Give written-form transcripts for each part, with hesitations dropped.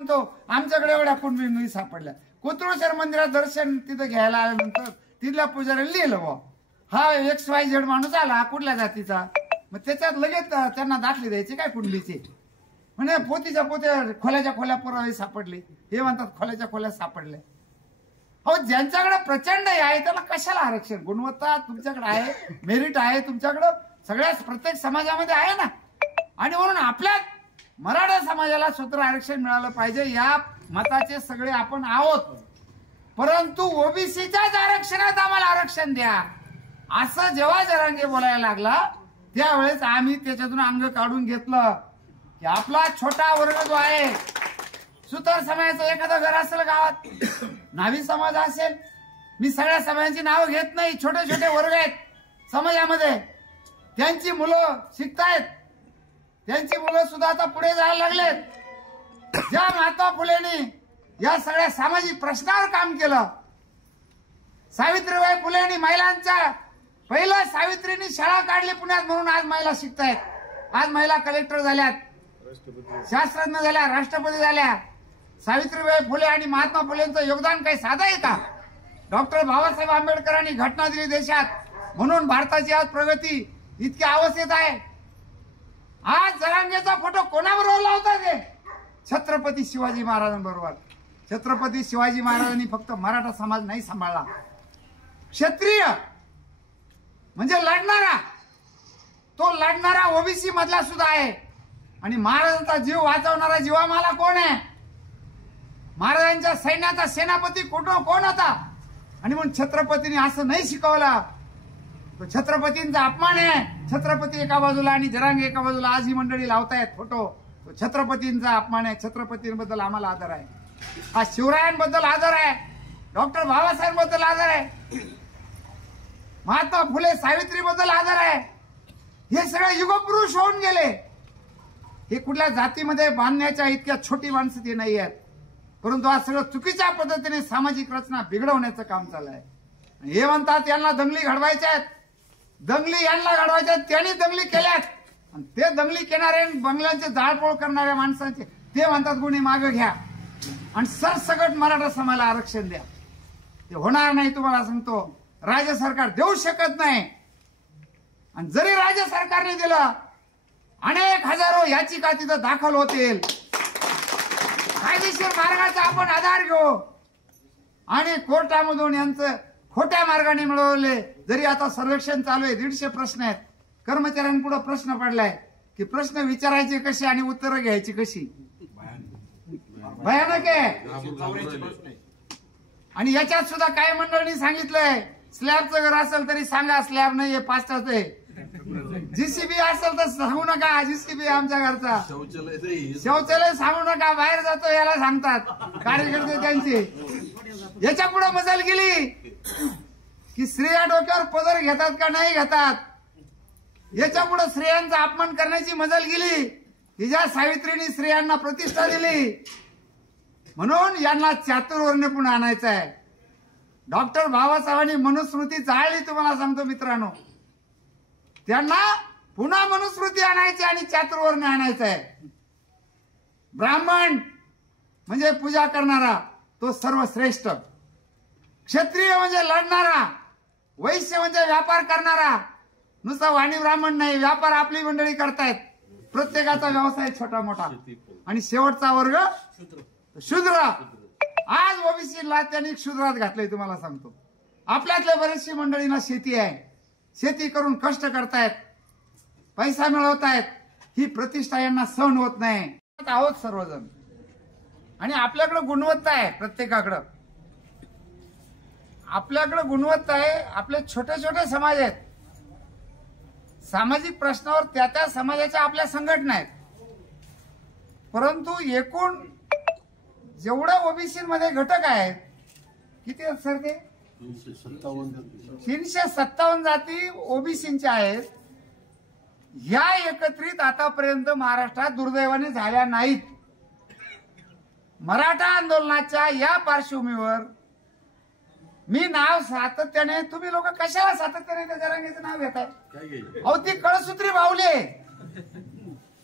तो आमच्याकडे एवढ्या कुंडली सापडल्या. कोथरूड मंदिरात दर्शन तिथं घ्यायला आल्यानंतर तिथल्या पुजाऱ्याला लिहिलं बा हा XYZ माणूस आला कुठल्या जातीचा. मग त्याच्यात लगेच त्यांना दाखले द्यायचे काय कुंडलीचे. म्हणजे पोतीच्या पोत्या खोल्याच्या खोल्या पुरावे सापडले. हे म्हणतात खोल्याच्या खोल्या सापडल्या. अहो ज्यांच्याकडे प्रचंड आहे त्याला कशाला आरक्षण. गुणवत्ता तुमच्याकडे आहे, मेरिट आहे तुमच्याकडे, सगळ्या प्रत्येक समाजामध्ये आहे ना. आणि म्हणून आपल्या मराठा समाजाला स्वतंत्र आरक्षण मिळालं पाहिजे या मताचे सगळे आपण आहोत. परंतु ओबीसीच्याच आरक्षणात आम्हाला आरक्षण द्या असं जेव्हा जरांगे बोलायला लागला त्यावेळेस आम्ही त्याच्यातून अंग काढून घेतलं की आपला छोटा वर्ग जो आहे सुतार समाजाचं एखादं घर असेल गावात, न्हावी समाज असेल, मी सगळ्या समाजांची नावं घेत नाही, छोटे छोटे वर्ग आहेत समाजामध्ये, त्यांची मुलं शिकतायत, त्यांची मुलं सुद्धा आता पुढे जायला लागलेत. ज्या महात्मा फुलेंनी या सगळ्या सामाजिक प्रश्नावर काम केलं, सावित्रीबाई फुलेंनी महिलांच्या पहिलं सावित्रीनी शाळा काढली पुण्यात म्हणून आज महिला शिकतायत. आज महिला कलेक्टर झाल्यात, शास्त्रज्ञ झाल्या, राष्ट्रपती झाल्या. सावित्रीबाई फुले आणि महात्मा फुलेंचं योगदान काही साधं आहे का. डॉक्टर बाबासाहेब आंबेडकरांनी घटना दिली देशात म्हणून भारताची आज प्रगती इतकी अवस्थेत आहे. आज जरांगेचा फोटो कोणाबरोबर लावतात ते छत्रपती शिवाजी महाराजांबरोबर. छत्रपती शिवाजी महाराजांनी फक्त मराठा समाज नाही सांभाळला, क्षत्रिय म्हणजे लढणारा, तो लढणारा ओबीसी मधला सुद्धा आहे. आणि महाराजांचा जीव वाचवणारा जीवामाला कोण आहे. महाराजांच्या सैन्याचा सेनापती कोण होता. आणि म्हणून छत्रपतीने असं नाही शिकवलं. तो छत्रपतींचा अपमान आहे. छत्रपती एका बाजूला आणि जरांगे एका बाजूला आज ही मंडळी लावतायत फोटो. तो छत्रपतींचा अपमान आहे. छत्रपतींबद्दल आम्हाला आदर आहे. हा शिवरायांबद्दल आदर आहे, डॉक्टर बाबासाहेबांबद्दल आदर आहे, महात्मा फुले सावित्रीबद्दल आदर आहे. हे सगळे युगपुरुष होऊन गेले. हे कुठल्या जातीमध्ये बांधण्याच्या इतक्या छोटी माणसं ते नाही आहेत. परंतु आज सगळं चुकीच्या पद्धतीने सामाजिक रचना बिघडवण्याचं काम चालू आहे. हे म्हणतात यांना दंगली घडवायच्या आहेत, दंगली यांना घडवायच्या आहेत, त्यांनी दंगली केल्यात. आणि ते दंगली केणारे बंगल्यांचे जाळपोळ करणाऱ्या माणसांचे ते म्हणतात गुन्हे मागे घ्या आणि सरसकट मराठा समाजाला आरक्षण द्या. ते होणार नाही तुम्हाला सांगतो. राज्य सरकार देऊ शकत नाही. आणि जरी राज्य सरकारने दिलं अनेक हजारो याचिका तिथं दाखल होतील. कायदेशीर मार्गाचा आपण आधार घेऊ आणि कोर्टामधून यांचं खोट्या मार्गाने मिळवले. जरी आता सर्वेक्षण चालू आहे, 150 प्रश्न आहेत, कर्मचाऱ्यांपुढे प्रश्न पडलाय की प्रश्न विचारायचे कसे आणि उत्तरं घ्यायची कशी. भयानक आहे. आणि याच्यात सुद्धा काही मंडळींनी सांगितलंय स्लॅबचं घर असेल तरी सांगा स्लॅब नाहीये, पास्टाच आहे. जीसीबी असेल तर सांगू नका जीसीबी आमच्या घरचा, शौचालय सांगू नका बाहेर जातो याला सांगतात कार्यकर्ते त्यांचे. याच्या पुढे मजल गेली की स्त्रिया डोक्यावर पदर घेतात का नाही घेतात. याच्या पुढे स्त्रियांचा अपमान करण्याची मजल गेली की ज्या सावित्रीने स्त्रियांना प्रतिष्ठा दिली म्हणून यांना चातुर्वर्ण्य पुन्हा आणायचं आहे. डॉक्टर बाबासाहेबांनी मनुस्मृती जाळली. तुम्हाला सांगतो मित्रांनो, त्यांना पुन्हा मनुस्मृती आणायची आणि चातुर्वर्ण्य आणायचं आहे. ब्राह्मण म्हणजे पूजा करणारा तो सर्वश्रेष्ठ, क्षत्रिय म्हणजे लढणारा, वैश्य म्हणजे व्यापार करणारा. नुसता वाणी ब्राह्मण नाही, व्यापार आपली मंडळी करतायत, प्रत्येकाचा व्यवसाय छोटा मोठा. आणि शेवटचा वर्ग शूद्र. आज ओबीसीला त्यांनी शूद्रात घातलंय. तुम्हाला सांगतो आपल्यातल्या बरेचशी मंडळींना शेती आहे, शेती करून कष्ट करतायत, पैसा मिळवतायत. ही प्रतिष्ठा यांना सहन होत नाही. आहोत सर्वजण आणि आपल्याकडे गुणवत्ता आहे. प्रत्येकाकडं आपल्याकडे गुणवत्ता आहे. आपले छोटे छोटे समाज आहेत. सामाजिक प्रश्नावर त्या त्या समाजाच्या आपल्या संघटना आहेत. परंतु एकूण जेवढं ओबीसी मध्ये घटक आहेत किती आहेत सर ते 357 जाती ओबीसीच्या आहेत. या एकत्रित आतापर्यंत महाराष्ट्रात दुर्दैवाने झाल्या नाहीत. मराठा आंदोलनाच्या या पार्श्वभूमीवर मी नाव सातत्याने, तुम्ही लोक कशाला सातत्याने त्या जरांगेचं नाव घेताय. अहो ती कळसूत्री बावली.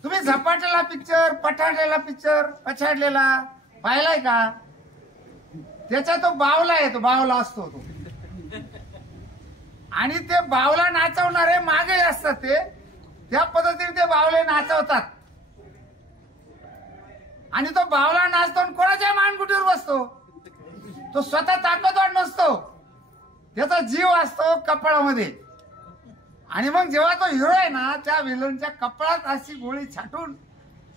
तुम्ही झपाटलेला पिक्चर, पठाडलेला पिक्चर, पछाडलेला पाहिलाय का? त्याचा तो बावला आहे, तो बावला असतो तो, आणि ते बावला नाचवणारे मागे असतात, ते त्या पद्धतीने ते बावले नाचवतात. आणि तो बावला नाचतो आणि कोणाच्या मानगुटीवर बसतो. तो स्वतः ताकदवान नसतो, त्याचा जीव असतो कपाळामध्ये. आणि मग जेव्हा तो हिरो आहे ना, त्या विलनच्या कपाळात अशी गोळी छाटून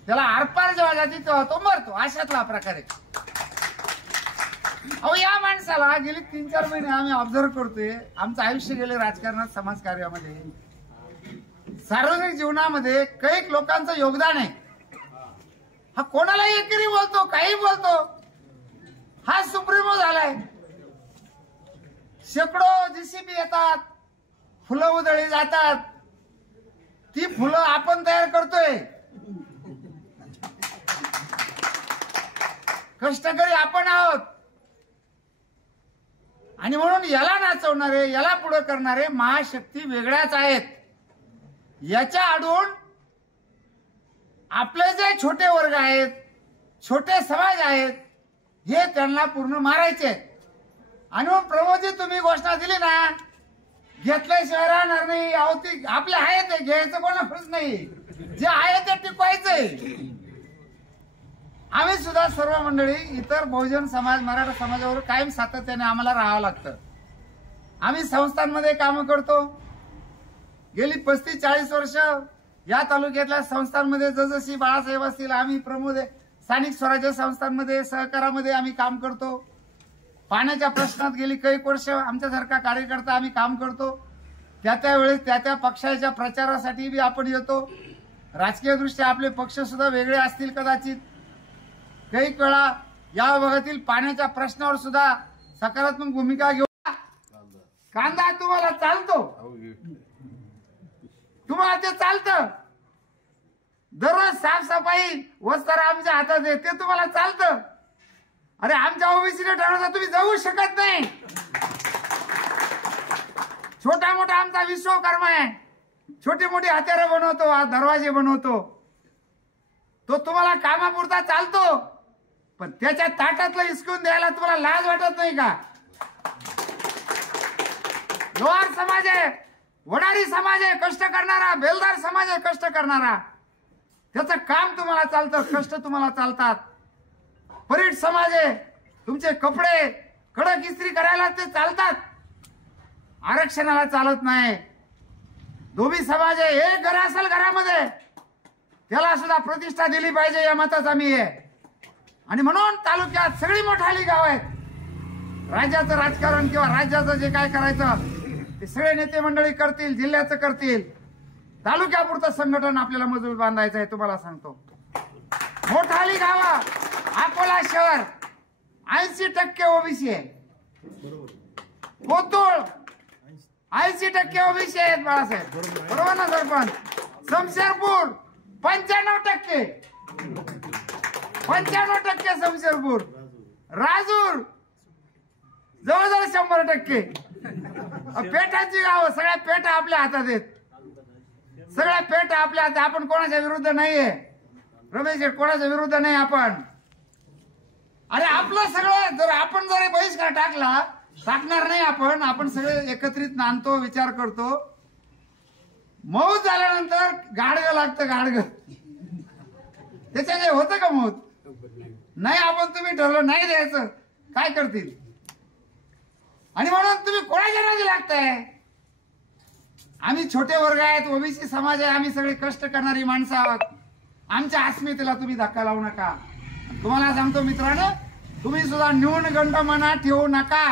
त्याला आरपार जेव्हा जाते तेव्हा तो मरतो. अशातला प्रकारे अहो या माणसाला गेली 3-4 महिने आम्ही ऑब्झर्व करतोय. आमचं आयुष्य गेले राजकारणात, समाजकार्यामध्ये, सार्वजनिक जीवनामध्ये कैक लोकांचं योगदान आहे. हा कोणालाही एकेरी बोलतो, काही बोलतो. हा सुप्रीमो झालाय. शेकडो जीसीबी येतात, फुलं उधळली जातात. ती फुलं आपण तयार करतोय. कष्टकरी आपण आहोत. आणि म्हणून याला नाचवणारे, याला पुढे करणारे महाशक्ती वेगळ्याच आहेत. याच्या आडून आपले जे छोटे वर्ग आहेत, छोटे समाज आहेत, हे त्यांना पूर्ण मारायचे. आणि मग प्रमोदजी तुम्ही घोषणा दिली ना, घेतल्याशिवाय राहणार नाही. अवती आपले आहे ते घ्यायचं, कोणाकडच नाही. जे आहे ते टिकवायचंय. आम्ही सुद्धा सर्व मंडळी, इतर बहुजन समाज, मराठा समाजावर कायम सातत्याने आम्हाला राहावं लागतं. आम्ही संस्थांमध्ये कामं करतो. गेली 35-40 वर्ष या तालुक्यातल्या संस्थांमध्ये जसजशी बाळासाहेब असतील, आम्ही प्रमोद स्थानिक स्वराज्य संस्थांमध्ये, सहकारामध्ये आम्ही काम करतो. पाण्याच्या प्रश्नात गेली कैक वर्ष आमच्यासारखा कार्यकर्ता आम्ही काम करतो. त्या वेळेस त्या पक्षाच्या प्रचारासाठी बी आपण येतो. राजकीय दृष्ट्या आपले पक्ष सुद्धा वेगळे असतील कदाचित. कैक वेळा या भागातील पाण्याच्या प्रश्नावर सुद्धा सकारात्मक भूमिका घेऊ. कांदा तुम्हाला चालतो, तुम्हाला ते चालतं. दररोज साफसफाई वस्त्र आमच्या हातात आहे, ते तुम्हाला चालतं. अरे आमच्या ओबीसीने ठरवता तुम्ही जाऊ शकत नाही. छोटा मोठा आमचा विश्वकर्मा आहे, छोटी मोठी हत्यारं बनवतो, दरवाजे बनवतो. तो तुम्हाला कामापुरता चालतो, पण त्याच्या ताटातलं हिसकून द्यायला तुम्हाला लाज वाटत नाही का? लोहार समाज आहे, वडारी समाज आहे कष्ट करणारा, बेलदार समाज आहे कष्ट करणारा. त्याचं काम तुम्हाला चालतं, कष्ट तुम्हाला चालतात. परीट समाज आहे, तुमचे कपडे कडक इस्त्री करायला ते चालतात, आरक्षणाला चालत नाही. धोबी समाज आहे, एक घर असेल घरामध्ये त्याला सुद्धा प्रतिष्ठा दिली पाहिजे, या मतात आम्ही आहे. आणि म्हणून तालुक्यात सगळी मोठाली गाव आहेत. राज्याचं राजकारण किंवा राज्याचं जे काय करायचं ते सगळे नेते मंडळी करतील, जिल्ह्याचं करतील. तालुक्यापुरतं संघटन आपल्याला मजबूत बांधायचं आहे. तुम्हाला सांगतो, मोठाली गावं, अकोला शहर 80% ओबीसी आहे. कोतुळ 80% ओबीसी आहेत बाळासाहेब, बरोबर ना सरपंच? शमशेरपूर 95%, 95% शमशेरपूर. राजूर जवळजवळ 100%. पेटांची गावं, सगळ्या पेटा आपल्या हातात आहेत. सगळ्या पेटा आपल्या हातात. आपण कोणाच्या विरुद्ध नाहीये रमेश, कोणाच्या विरुद्ध नाही आपण. अरे आपलं सगळं, जर आपण जर बहिष्कार टाकणार नाही आपण सगळे एकत्रित नांदतो, विचार करतो. मौत झाल्यानंतर गाडगं लागतं, गाडगं. त्याच्या जे होतं का मौत? नाही. आपण तुम्ही ठरलं नाही द्यायचं, काय करतील? आणि म्हणून तुम्ही कोणाच्या नादी लागताय? आम्ही छोटे वर्ग आहेत, ओबीसी समाज आहे, आम्ही सगळे कष्ट करणारी माणसं आहोत. आमच्या अस्मितेला तुम्ही धक्का लावू नका. तुम्हाला सांगतो मित्रांनो, तुम्ही सुद्धा न्यूनगंड मनात ठेवू नका.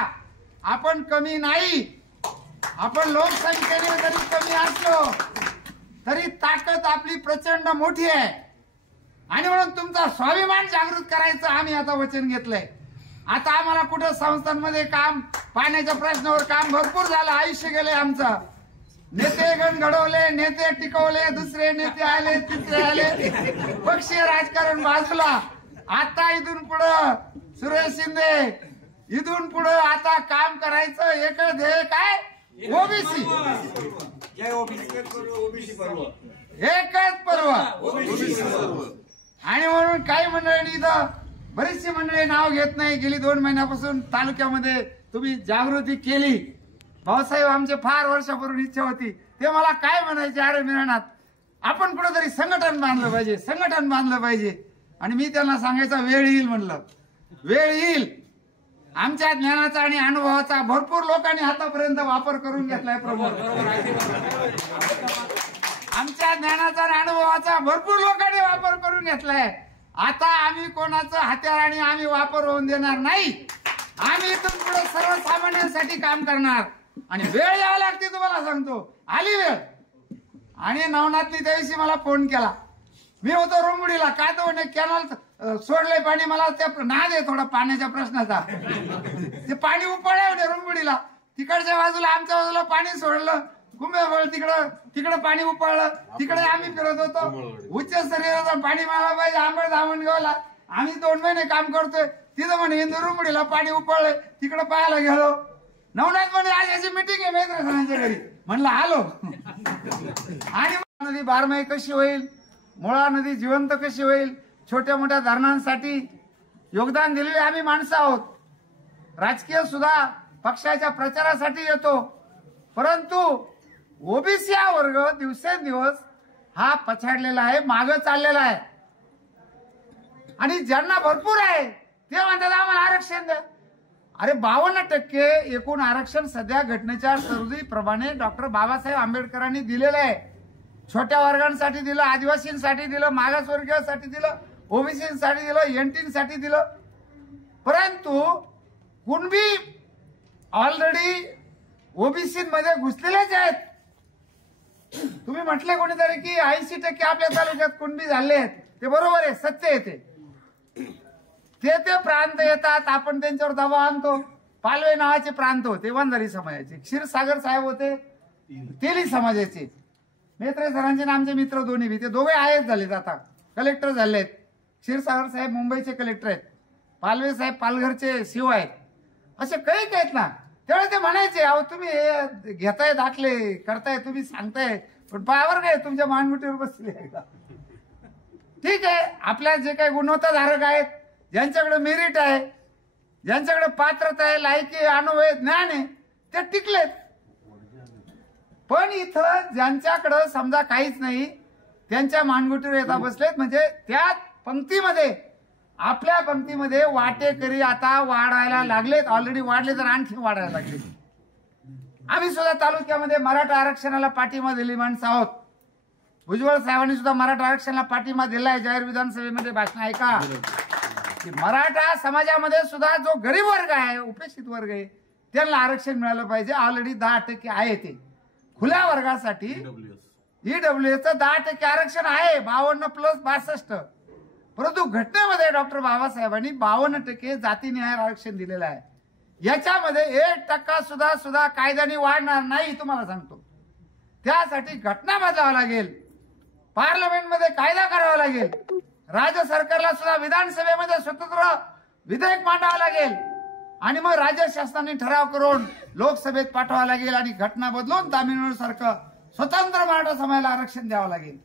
आपण कमी नाही. आपण लोकसंख्येने जरी कमी असलो तरी ताकद आपली प्रचंड मोठी आहे. आणि म्हणून तुमचा स्वाभिमान जागृत करायचं आम्ही आता वचन घेतलंय. आता आम्हाला कुठं संस्थांमध्ये काम, पाण्याच्या प्रश्नावर काम भरपूर झालं. आयुष्य गेले आमचं. नेतेगण घडवले, नेते टिकवले, दुसरे नेते आले, तिसरे आले, पक्षीय राजकारण बाजूला. आता इथून पुढं सुरेश शिंदे, इथून पुढं आता काम करायचं एक ध्येय काय? ओबीसी. एकच पर्व. आणि म्हणून काही मंडळींनी इथं बरीचशी मंडळी नाव घेत नाही. गेली 2 महिन्यापासून तालुक्यामध्ये तुम्ही जागृती केली. भाऊसाहेब आमचे फार वर्षापूर्वी इच्छा होती. ते मला काय म्हणायचे, अरे मिळणार आपण कुठेतरी संघटन बांधलं पाहिजे, संघटन बांधलं पाहिजे. आणि मी त्यांना सांगायचा वेळ येईल म्हणलं, वेळ येईल. आमच्या ज्ञानाचा आणि अनुभवाचा भरपूर लोकांनी आतापर्यंत वापर करून घेतलाय प्रभू. आमच्या ज्ञानाचा आणि अनुभवाचा भरपूर लोकांनी वापर करून घेतलाय. आता आम्ही कोणाचं हत्यार आणि आम्ही वापर होऊन देणार नाही. आम्ही इथून पुढे सर्वसामान्यांसाठी काम करणार. आणि वेळ यावी लागते, तुम्हाला सांगतो. आली वेळ. आणि नवनाथनी त्या दिवशी मला फोन केला. मी होतो रुंबडीला. काय तो कॅनल सोडलंय पाणी, मला त्या नाद आहे थोडा पाण्याच्या प्रश्नाचा. ते पाणी उपळले होते रुंबडीला. तिकडच्या बाजूला आमच्या बाजूला पाणी सोडलं. कुंभेबळ तिकडं पाणी उपळलं. तिकडे आम्ही फिरत होतो. उच्च स्तरीय पाणी मला पाहिजे. आंबळ धामणगावला आम्ही 2 महिने काम करतोय. तिथं म्हणे हिंदू रुंबडीला पाणी उपळलंय. तिकडे पाहायला गेलो. नवनाथ म्हणे आज याची मिटिंग आहे मित्र सणांच्या घरी. म्हणलं आलो. आणि नदी बारमाही कशी होईल, मुळा नदी जिवंत कशी होईल, छोट्या मोठ्या धरणांसाठी योगदान दिलेले आम्ही माणसं आहोत. राजकीय सुद्धा पक्षाच्या प्रचारासाठी येतो. परंतु ओबीसी हा वर्ग दिवसेंदिवस हा पछाडलेला आहे, मागं चाललेला आहे. आणि ज्यांना भरपूर आहे ते म्हणतात आम्हाला आरक्षण द्या. अरे 52% एकूण आरक्षण सध्या घटनेच्या तरतुदीप्रमाणे डॉक्टर बाबासाहेब आंबेडकरांनी दिलेलं आहे. छोट्या वर्गांसाठी दिलं, आदिवासींसाठी दिलं, मागासवर्गीयांसाठी दिलं, ओबीसींसाठी दिलं, एनटींसाठी दिलं. परंतु कुणबी ऑलरेडी ओबीसी मध्ये घुसलेलेच आहेत. तुम्ही म्हटले कोणीतरी की 80% आपल्या तालुक्यात कुणबी झाले आहेत. ते बरोबर आहे, सत्य आहे. ते प्रांत येतात, आपण त्यांच्यावर दबाव आणतो. पालवे नावाचे प्रांत होते वंजारी समाजाचे. क्षीरसागर साहेब होते तेली समाजाचे. मेत्रे सरांचे आमचे मित्र दोन्ही बी. ते दोघे आहेत झालेत, आता कलेक्टर झालेत. क्षीरसागर साहेब मुंबईचे कलेक्टर आहेत. पालवे साहेब पालघरचे सीओ आहेत. असे काही आहेत ना. त्यावेळेस ते म्हणायचे अहो तुम्ही घेताय दाखले करताय, तुम्ही सांगताय, पण पायावर काय तुमच्या मानगुटीवर बसले. ठीक आहे, आपल्या जे काही गुणवत्ताधारक आहेत, ज्यांच्याकडे मेरिट आहे, ज्यांच्याकडे पात्रता आहे, लायकी, अनुभव आहे, ज्ञान आहे, ते टिकलेत. पण इथं ज्यांच्याकडे समजा काहीच नाही, त्यांच्या मानगुटीवर येता बसलेत. म्हणजे त्या पंक्तीमध्ये, आपल्या पंक्तीमध्ये वाटेकरी आता वाढायला लागलेत. ऑलरेडी वाढले तर आणखी वाढायला लागले. आम्ही सुद्धा तालुक्यामध्ये मराठा आरक्षणाला पाठिंबा दिली माणसं आहोत. भुजबळ साहेबांनी सुद्धा मराठा आरक्षणाला पाठिंबा दिलाय. जाहीर विधानसभेमध्ये भाषण ऐका की मराठा समाजामध्ये सुद्धा जो गरीब वर्ग आहे, उपेक्षित वर्ग आहे, त्यांना आरक्षण मिळालं पाहिजे. ऑलरेडी 10% आहे. ते खुल्या वर्गासाठी ईडब्ल्यूएसचं 10% आरक्षण आहे. 52 + 62. परंतु घटनेमध्ये डॉक्टर बाबासाहेबांनी 52% जातीनिहाय आरक्षण दिलेलं आहे. याच्यामध्ये 1% सुद्धा कायद्याने वाढणार नाही, तुम्हाला सांगतो. त्यासाठी घटना बदलावं लागेल. पार्लमेंटमध्ये कायदा करावा लागेल. राज्य सरकारला सुद्धा विधानसभेमध्ये स्वतंत्र विधेयक मांडावं लागेल. आणि मग राज्य शासनाने ठराव करून लोकसभेत पाठवावं लागेल. आणि घटना बदलून तामिळनाडू सारखं स्वतंत्र मराठा समाजाला आरक्षण द्यावं लागेल.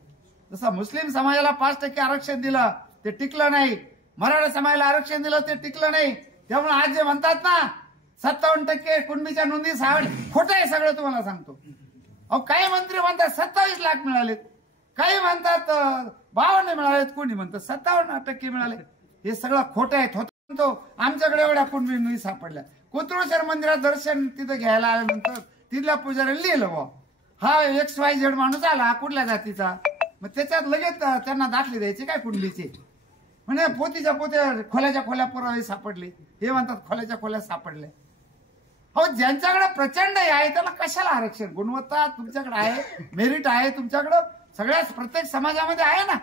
जसं मुस्लिम समाजाला 5% आरक्षण दिलं, ते टिकलं नाही. मराठा समाजाला आरक्षण दिलं, ते टिकलं नाही. त्यामुळे आज जे म्हणतात ना 57% कुणबीच्या नोंदी खोटं आहे सगळं, तुम्हाला सांगतो. अहो काही मंत्री म्हणतात 27 लाख मिळालेत, काही म्हणतात 52 मिळालेत, कोणी म्हणतात 57% मिळाले. हे सगळं खोटं आहे. होतो आमच्याकडे एवढ्या कुणबी नोंदी सापडल्या. कोथरूड मंदिरात दर्शन तिथं घ्यायला आल्यानंतर तिथल्या पुजाऱ्याने लिहिलं बा हा XYZ माणूस आला कुठल्या जातीचा. मग त्याच्यात लगेच त्यांना दाखले द्यायचे काय कुणबीचे. म्हणजे पोतीच्या पोत्या खोल्याच्या खोल्या पुरावे सापडले. हे म्हणतात खोल्याच्या खोल्या सापडल्या. अहो ज्यांच्याकडे प्रचंड आहे त्याला कशाला आरक्षण. गुणवत्ता तुमच्याकडे आहे, मेरिट आहे तुमच्याकडं, सगळ्या प्रत्येक समाजामध्ये आहे ना.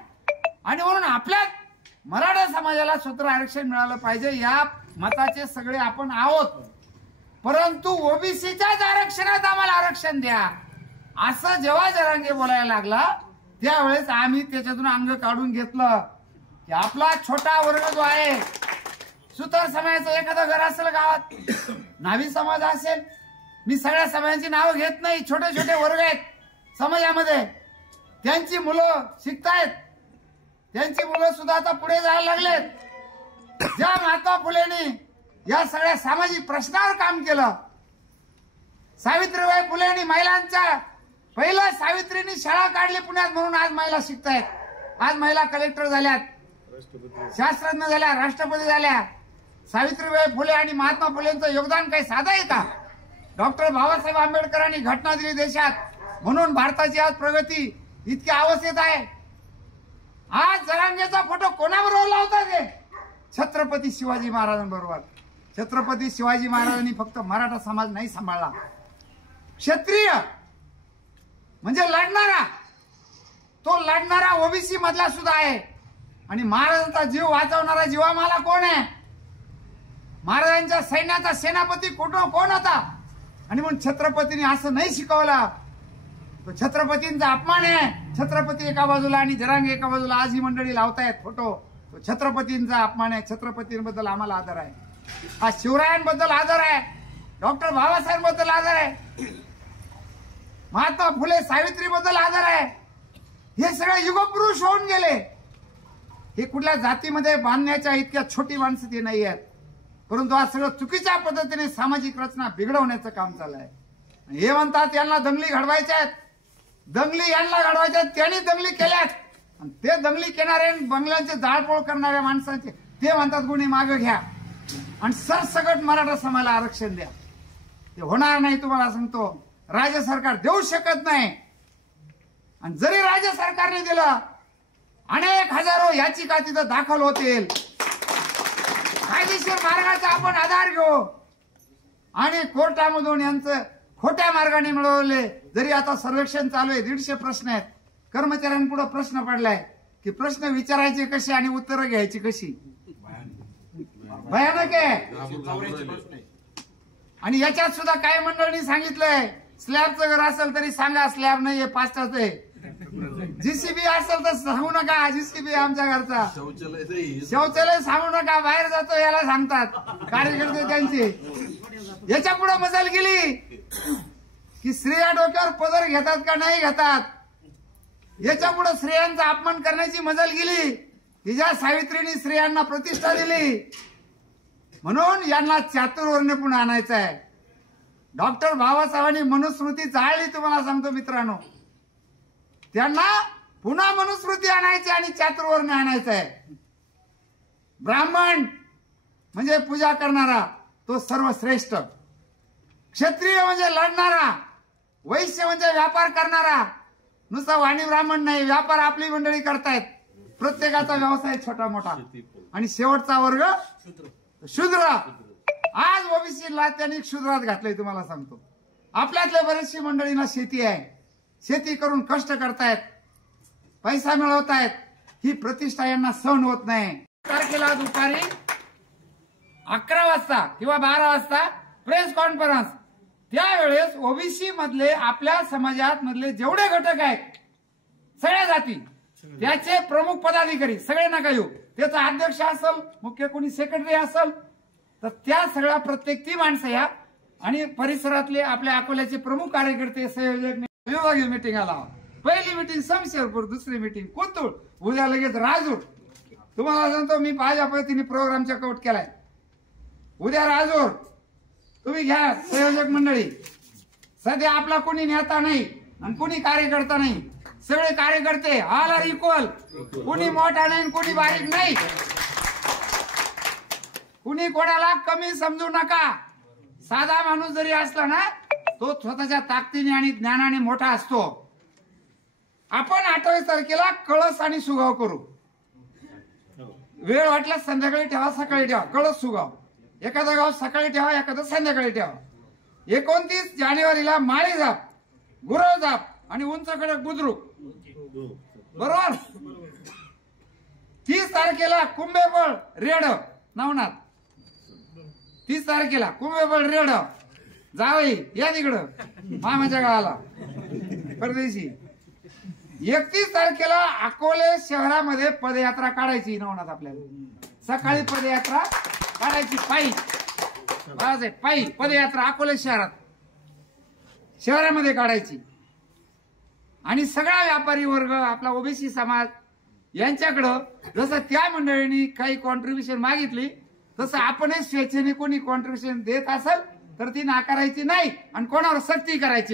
आणि म्हणून आपल्या मराठा समाजाला स्वतंत्र आरक्षण मिळालं पाहिजे, या मताचे सगळे आपण आहोत. परंतु ओबीसीच्याच आरक्षणात आम्हाला आरक्षण द्या असं जेव्हा जरांगे बोलायला लागला त्यावेळेस आम्ही त्याच्यातून अंग काढून घेतलं की आपला छोटा वर्ग जो आहे, सुतार समाजाचं एखादं घर असेल गावात, न्हावी समाज असेल, मी सगळ्या समाजांची नावं घेत नाही, छोटे छोटे वर्ग आहेत समाजामध्ये, त्यांची मुलं शिकतायत, त्यांची मुलं सुद्धा आता पुढे जायला लागलेत. ज्या महात्मा फुलेंनी या सगळ्या सामाजिक प्रश्नावर काम केलं, सावित्रीबाई फुलेंनी महिलांच्या पहिलं सावित्रीनी शाळा काढली पुण्यात म्हणून आज महिला शिकतायत. आज महिला कलेक्टर झाल्यात, शास्त्रज्ञ झाल्या, राष्ट्रपती झाल्या. सावित्रीबाई फुले आणि महात्मा फुलेंचं योगदान काही साधं आहे का? डॉक्टर बाबासाहेब आंबेडकरांनी घटना दिली देशात, म्हणून भारताची आज प्रगती इतकी अवस्थेत आहे. आज जरांगेचा फोटो कोणाबरोबर लावतात? छत्रपती शिवाजी महाराजांबरोबर. छत्रपती शिवाजी महाराजांनी फक्त मराठा समाज नाही सांभाळला, क्षत्रिय म्हणजे लढणारा, तो लढणारा ओबीसी मधला सुद्धा आहे. आणि महाराजांचा जीव वाचवणारा जीवामाला कोण आहे? महाराजांच्या सैन्याचा सेनापती कोण होता? आणि म्हणून छत्रपतीने असं नाही शिकवलं, तो छत्रपतींचा अपमान आहे. छत्रपती एका बाजूला आणि जरांगे एका बाजूला. आज ही मंडळी लावतायत फोटो, तो छत्रपतींचा अपमान आहे. छत्रपतींबद्दल आम्हाला आदर आहे, हा शिवरायांबद्दल आदर आहे, डॉक्टर बाबासाहेबांबद्दल आदर आहे, महात्मा फुले सावित्रीबद्दल आदर आहे. हे सगळे युगपुरुष होऊन गेले. हे कुठल्या जातीमध्ये बांधण्याच्या इतक्या छोटी माणसं ते नाही आहेत, परंतु आज सगळं चुकीच्या पद्धतीने सामाजिक रचना बिघडवण्याचं काम चालू आहे. हे म्हणतात यांना दंगली घडवायच्या आहेत, दंगली यांना घडवायच्या आहेत. त्यांनी दंगली केल्यात आणि ते दंगली केणारे बंगल्यांचे जाळपोळ करणाऱ्या माणसांचे ते म्हणतात गुन्हे मागे घ्या आणि सरसकट मराठा समाजाला आरक्षण द्या. ते होणार नाही, तुम्हाला सांगतो. राज्य सरकार देऊ शकत नाही. आणि जरी राज्य सरकारने दिलं, अनेक हजारो याचिका तिथं दाखल होतील. कायदेशीर मार्गाचा आपण आधार घेऊ आणि कोर्टामधून यांचं खोट्या मार्गाने मिळवले. जरी आता सर्वेक्षण चालू आहे, 150 प्रश्न आहेत. कर्मचाऱ्यांपुढे प्रश्न पडलाय की प्रश्न विचारायचे कसे आणि उत्तरं घ्यायची कशी. भयानक आहे. आणि याच्यात सुद्धा काही मंडळींनी सांगितलंय, स्लॅबचं घर असेल तरी सांगा स्लॅब नाहीये, पास्टाच आहे. जीसीबी असेल तर सांगू नका जीसीबी आमच्या घरचा, शौचालय सांगू नका बाहेर जातो याला सांगतात कार्यकर्ते त्यांचे. याच्या पुढे मजल गेली की स्त्रिया डोक्यावर पदर घेतात का नाही घेतात. याच्या पुढे स्त्रियांचा अपमान करण्याची मजल गेली की ज्या सावित्रीने स्त्रियांना प्रतिष्ठा दिली, म्हणून यांना चातुर्वर्ण्य पुन्हा आणायचं आहे. डॉक्टर बाबासाहेबांनी मनुस्मृती जाळली. तुम्हाला सांगतो मित्रांनो, त्यांना पुन्हा मनुस्मृती आणायची आणि चातुर्वर्ण आणायचं आहे. ब्राह्मण म्हणजे पूजा करणारा, तो सर्वश्रेष्ठ. क्षत्रिय म्हणजे लढणारा, वैश्य म्हणजे व्यापार करणारा. नुसता वाणी ब्राह्मण नाही, व्यापार आपली मंडळी करतायत. प्रत्येकाचा व्यवसाय छोटा मोठा. आणि शेवटचा वर्ग शूद्र. आज ओबीसीला त्यांनी शूद्रात घातलंय. तुम्हाला सांगतो, आपल्यातल्या बरेचशी मंडळींना शेती आहे, शेती करून कष्ट करतायत, पैसा मिळवतायत. ही प्रतिष्ठा यांना सहन होत नाही. तारखेला दुपारी 11 वाजता किंवा 12 वाजता प्रेस कॉन्फरन्स. त्यावेळेस ओबीसी मधले, आपल्या समाजात मधले जेवढे घटक आहेत, सगळ्या जाती, त्याचे प्रमुख पदाधिकारी सगळे नका येऊ. त्याचा अध्यक्ष असेल, मुख्य कोणी सेक्रेटरी असेल, तर त्या सगळ्या प्रत्येक ती माणसं या आणि परिसरातले आपल्या अकोल्याचे प्रमुख कार्यकर्ते, संयोजक विभागीय मिटिंगाला. पहिली मिटिंग समशेरपूर, दुसरी मिटिंग कोथरूड, उद्या लगेच राजूर. तुम्हाला सांगतो मी माझ्या पद्धतीने प्रोग्राम चेकआउट केलाय. उद्या राजूर तुम्ही घ्या संयोजक मंडळी. सध्या आपला कोणी नेता नाही आणि कोणी कार्यकर्ता नाही. सगळे कार्यकर्ते ऑल आर इक्वल. कुणी मोठा नाही, कुणी बारीक नाही, कुणी कोणाला कमी समजू नका. साधा माणूस जरी असला ना, तो स्वतःच्या ताकदीने आणि ज्ञानाने मोठा असतो. आपण 28 तारखेला कळस आणि सुगाव करू. वेळ वाटल्यास संध्याकाळी ठेवा, सकाळी ठेवा. कळस सुगाव एखादं गाव सकाळी ठेवा, एखादं संध्याकाळी ठेवा. 29 जानेवारीला माळीजाप, गुरवजाप आणि उंच कडक बुद्रुक, बरोबर. 30 तारखेला कुंभेबळ रेड नवनाथ. 30 तारखेला कुंभेबळ रेड जावई या तिकडं मामाच्या गावाला परदेशी. 31 तारखेला अकोले शहरामध्ये पदयात्रा काढायची नवनाथ. आपल्याला सकाळी पदयात्रा काढायची पायी, पायी पदयात्रा अकोले शहरामध्ये काढायची. आणि सगळा व्यापारी वर्ग, आपला ओबीसी समाज, यांच्याकडं जसं त्या मंडळींनी काही कॉन्ट्रीब्युशन मागितली तसं आपणच स्वेच्छेने कोणी कॉन्ट्रीब्युशन देत असेल तर ती नाकारायची नाही आणि कोणावर सक्ती करायची